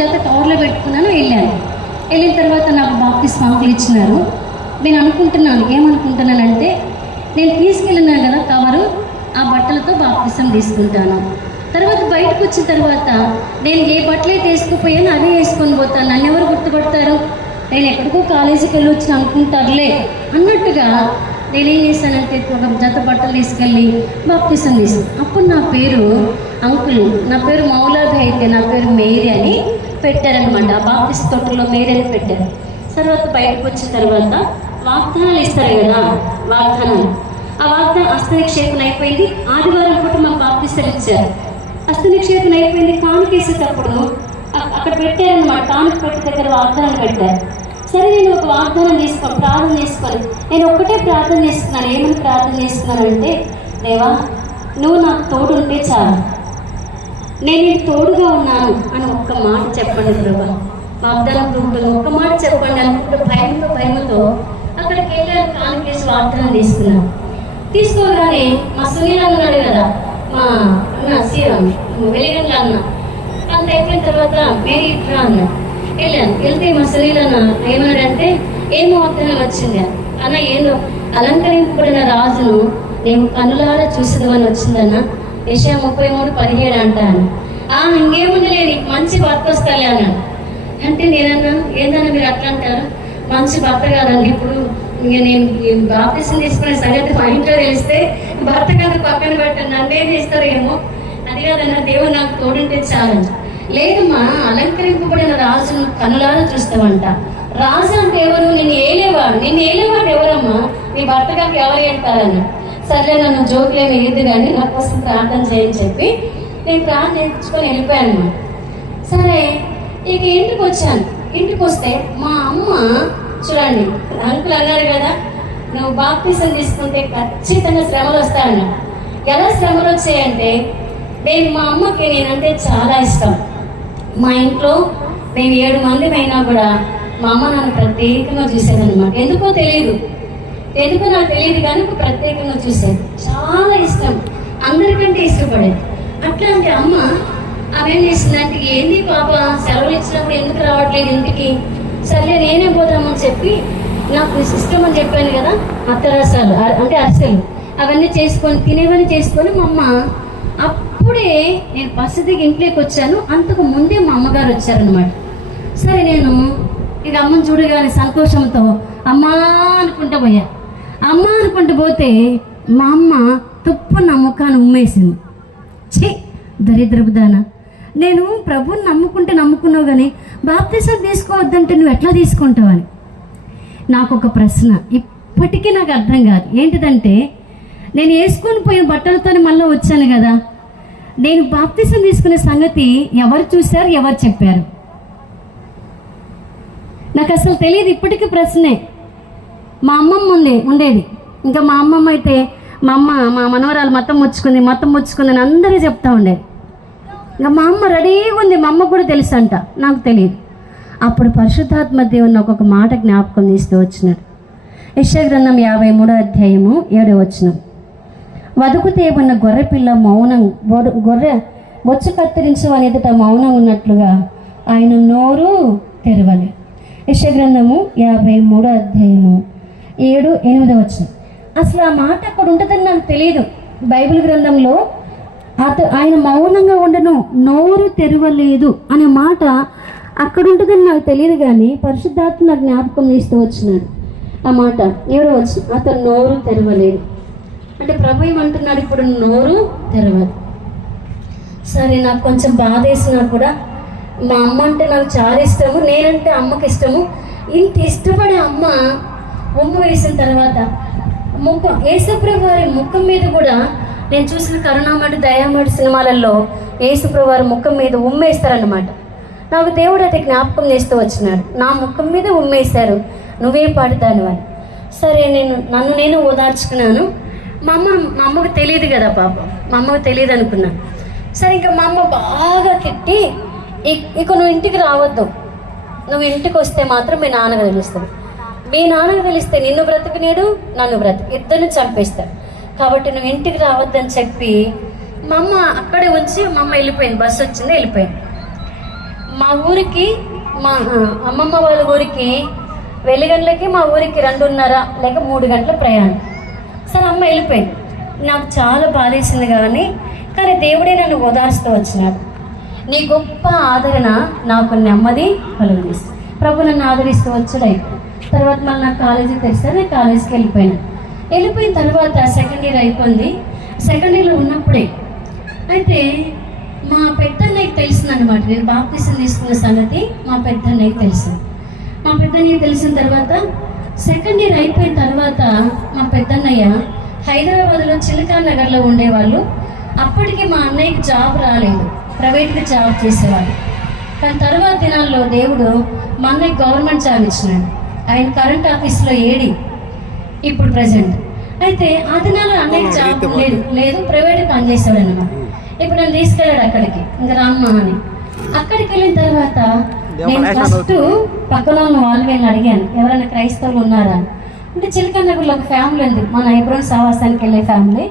జత కవర్లో పెట్టుకున్నాను, వెళ్ళిన తర్వాత నాకు బాప్తిస్మా అంకుల్ ఇచ్చినారు. నేను ఏమనుకుంటున్నానంటే నేను తీసుకెళ్ళినాను కదా కవరు, ఆ బట్టలతో బాప్తిసం తీసుకుంటాను. తర్వాత బయటకు వచ్చిన తర్వాత నేను ఏ బట్టలైతే వేసుకుపోయానో అవే వేసుకొని పోతాను. నన్ను ఎవరు గుర్తుపడతారు, నేను ఎక్కడికో కాలేజీకి వెళ్ళి వచ్చిన అనుకుంటారులే అన్నట్టుగా నేనేం చేశానంటే ఒక జత బట్టలు తీసుకెళ్ళి బాప్తిసం తీసుకు. అప్పుడు నా పేరు మౌలాగా అయితే నా పేరు మేరీ అని పెట్టారనమాట. ఆ బాప్తిస్ తోటలో మేరీ అని పెట్టారు. తర్వాత బయటకు వచ్చిన తర్వాత వాగ్దానాలు ఇస్తారు కదా, ఆ వాగ్దానం హస్తనిక్షేపణ అయిపోయింది. ఆదివారం పూట మాకు బాప్తిసాలు ఇచ్చారు. హస్తనిక్షేపణ అయిపోయింది. కానుకేసేటప్పుడు అక్కడ పెట్టారనమాట. కానుక పెట్టి దగ్గర వాగ్దానం పెట్టారు. సరే, నేను ఒక వాగ్దానం ప్రార్థన చేసుకొని నేను ఒక్కటే ప్రార్థన చేస్తున్నాను. ఏమని ప్రార్థన చేస్తున్నానంటే, దేవా నువ్వు నాకు తోడు ఉంటే చాలు, నేను నీకు తోడుగా ఉన్నాను అని ఒక్క మాట చెప్పండి ప్రభా. వాగ్దానం రూపంలో ఒక్క మాట చెప్పండి అనుకుంటే భయంతో అక్కడికి వెళ్ళాను. కానుకేసి వాగ్దానం తీసుకోగానే మా సునీల్ అన్నాడు కదా, మా అన్న శ్రీరామ్ వెలిగండ్ల అన్న, అంత అయిపోయిన తర్వాత మేరీ ఇట్లా అన్నా. వెళ్తే మా సునీల్ అన్న ఏమన్నాడంటే, ఏమో వాగ్దానం వచ్చింది అన్న, ఏందో అలంకరింపబడిన రాజును నేను కనులారా చూసేదామని వచ్చిందన్న, యెషయా 33:17 అంటాను. ఇంకేముందిలే, నీకు మంచి భర్త వస్తాలే అన్నాడు. అంటే నేనన్నా, ఏందన్నా మీరు అట్లా అంటారు, మంచి భర్త కాదండి, ఇప్పుడు నేను బాప్తిసం తీసుకునే సంగతి మా ఇంట్లో తెలిస్తే భర్త కాదు పక్కన పెట్టండి, నన్నేం చేస్తారేమో, అది కాదన్నా దేవుడు నాకు తోడుంటే చాలు. లేదమ్మా, అలంకరింపబడిన రాజును కనులారా చూస్తామంట. రాజు అంటే ఎవరు? నిన్ను ఏలేవాడు ఎవరమ్మా? నీ భర్త కాక ఎవరు అంటారన్న. సర్లే, నన్ను జోకులేమి ఏది కానీ నా కోసం ప్రార్థన చేయని చెప్పి నేను ప్రార్థన చేయించుకొని వెళ్ళిపోయాను అన్నమాట. సరే, ఇక ఇంటికి వస్తే మా అమ్మ చూడండి, అంకుల్ అన్నారు కదా, నువ్వు బాప్తిసం తీసుకుంటే ఖచ్చితంగా శ్రమలు వస్తాయన్న. ఎలా శ్రమలు వచ్చాయంటే, మా అమ్మకి నేనంటే చాలా ఇష్టం. మా ఇంట్లో మేము 7 మంది అయినా కూడా మా అమ్మ నన్ను ప్రత్యేకంగా చూసేదన్నమాట. ఎందుకో నాకు తెలియదు కానీ ప్రత్యేకంగా చూసేది. చాలా ఇష్టం, అందరికంటే ఇష్టపడేది. అట్లాంటి అమ్మ ఆమెం చేసిందంటే, ఏంది పాప సెలవులు ఇచ్చినప్పుడు ఎందుకు రావట్లేదు ఇంటికి, సర్లే నేనే పోదామని చెప్పి, నాకు ఇష్టం అని చెప్పాను కదా, అత్తరసాలు అంటే అరిసెలు అవన్నీ తినేవన్నీ చేసుకొని మా అమ్మ, అప్పుడే నేను పసిదికి ఇంట్లోకి వచ్చాను. అంతకు ముందే మా అమ్మగారు వచ్చారనమాట. సరే, నేను ఇక అమ్మని చూడగానే సంతోషంతో అమ్మా అనుకుంటూ పోతే మా అమ్మ తుప్పు నా ముఖాన్ని ఉమ్మేసింది. ఛీ, దరిద్రపు దాన, నేను ప్రభుని నమ్ముకున్నావు కానీ బాప్తిసం తీసుకోవద్దంటే నువ్వు ఎట్లా తీసుకుంటావని నాకు ఒక ప్రశ్న ఇప్పటికీ నాకు అర్థం కాదు. ఏంటిదంటే, నేను వేసుకొని పోయిన బట్టలతోనే మళ్ళీ వచ్చాను కదా, నేను బాప్తిసం తీసుకునే సంగతి ఎవరు చూశారు, ఎవరు చెప్పారు? నాకు అసలు తెలియదు. ఇప్పటికీ ప్రశ్నే. మా అమ్మమ్మ ఉండేది. ఇంకా మా అమ్మమ్మ అయితే మా మనవరాలు మతం ముచ్చుకుంది అని అందరూ చెప్తా ఉండేది. ఇంకా మా అమ్మ రెడీగా ఉంది. మా అమ్మకు కూడా తెలుసు అంట, నాకు తెలియదు. అప్పుడు పరిశుద్ధాత్మ దేవుని ఒక మాట జ్ఞాపకం తీస్తూ వచ్చినాడు. యెషయా గ్రంథం 53:7 వదుకుతే ఉన్న గొర్రెపిల్ల గొర్రె బొచ్చు కత్తిరించు అని ఎదుట మౌనం ఉన్నట్లుగా ఆయన నోరు తెరవలే. యెషయా గ్రంథము 53:7-8 అసలు ఆ మాట అక్కడ ఉంటుందని నాకు తెలియదు. బైబిల్ గ్రంథంలో ఆయన మౌనంగా ఉండను, నోరు తెరవలేదు అనే మాట అక్కడ ఉంటుందని నాకు తెలియదు. కానీ పరిశుద్ధాత్మ నాకు జ్ఞాపకం తీస్తూ వచ్చినాడు ఆ మాట. అతను నోరు తెరవలేదు అంటే ప్రభు ఏమంటున్నాడు, ఇప్పుడు నోరు తెరవదు. సరే, నాకు కొంచెం బాధ వేసినా కూడా మా అమ్మ అంటే నాకు చాలా ఇష్టము, నేనంటే అమ్మకి ఇష్టము. ఇంత ఇష్టపడే అమ్మ ఉమ్ము వేసిన తర్వాత యేసుప్రభు వారి ముఖం మీద కూడా, నేను చూసిన కరుణామడి దయామడి సినిమాలలో యేసుప్రభు వారి ముఖం మీద ఉమ్మేస్తారనమాట. నాకు దేవుడు అది జ్ఞాపకం చేస్తూ వచ్చినాడు. నా ముఖం మీద ఉమ్మేశారు, నువ్వేం పాడుతాను అని. సరే, నన్ను నేను ఓదార్చుకున్నాను. మా అమ్మకు తెలియదు కదా పాపం, మా అమ్మకు తెలియదు అనుకున్నాను. సరే, ఇంకా మా అమ్మ బాగా తిట్టి, ఇక నువ్వు ఇంటికి రావద్దు, నువ్వు ఇంటికి వస్తే మాత్రం మీ నాన్నకు తెలుస్తుంది, మీ నాన్నకు తెలిస్తే నిన్ను బ్రతుకునేడు, నన్ను ఇద్దరిని చంపేస్తాడు, కాబట్టి నువ్వు ఇంటికి రావద్దని చెప్పి మా అమ్మ అక్కడే ఉంచి మా అమ్మ వెళ్ళిపోయింది. బస్సు వచ్చింది, వెళ్ళిపోయింది. మా ఊరికి మా అమ్మమ్మ వాళ్ళ ఊరికి వెలిగండ్లకి మా ఊరికి 2:30 లేక 3 గంటల ప్రయాణం. సరే అమ్మ వెళ్ళిపోయింది. నాకు చాలా బాధేసింది కానీ దేవుడే నన్ను ఓదార్స్తూ వచ్చినాడు. నీ గొప్ప ఆదరణ నాకు నెమ్మది కలుగునిస్తుంది. ప్రభు నన్ను ఆదరిస్తూ వచ్చాడు. తర్వాత మళ్ళీ నాకు కాలేజీ తెలిస్తే నేను కాలేజీకి వెళ్ళిపోయిన తర్వాత సెకండ్ ఇయర్ అయిపోయింది. సెకండ్ ఇయర్లో ఉన్నప్పుడే అయితే మా పెద్దన్నయ్యకి తెలిసిందనమాట. నేను బాప్తిసం తీసుకున్న సంగతి మా పెద్దన్నయ్యకి తెలిసింది. మా పెద్దన్నయ్య తెలిసిన తర్వాత సెకండ్ ఇయర్ అయిపోయిన తర్వాత మా పెద్దన్నయ్య హైదరాబాద్లో చిలకా నగర్లో ఉండేవాళ్ళు. అప్పటికి మా అన్నయ్యకి జాబ్ రాలేదు, ప్రైవేట్గా జాబ్ చేసేవాళ్ళు. కానీ తర్వాత దినాల్లో దేవుడు మా అన్నయ్య గవర్నమెంట్ జాబ్ ఇచ్చినాడు. ఆయన కరెంట్ ఆఫీస్లో ఏడి ఇప్పుడు ప్రజెంట్. అయితే ఆ దినాల్లో అన్నయ్యకి జాబ్ లేదు ప్రైవేట్గా పనిచేసేవాడు అన్నమాట. ఇప్పుడు నన్ను తీసుకెళ్ళాడు అక్కడికి, ఇంకా రామ్మ అని. అక్కడికి వెళ్ళిన తర్వాత నేను ఫస్ట్ పక్కన ఉన్న వాళ్ళని అడిగాను, ఎవరైనా క్రైస్తవులు ఉన్నారా అంటే చిలకా నగర్లో ఒక ఫ్యామిలీ ఉంది, మా నైబ్రోన్ సహవాసానికి వెళ్ళే ఫ్యామిలీ.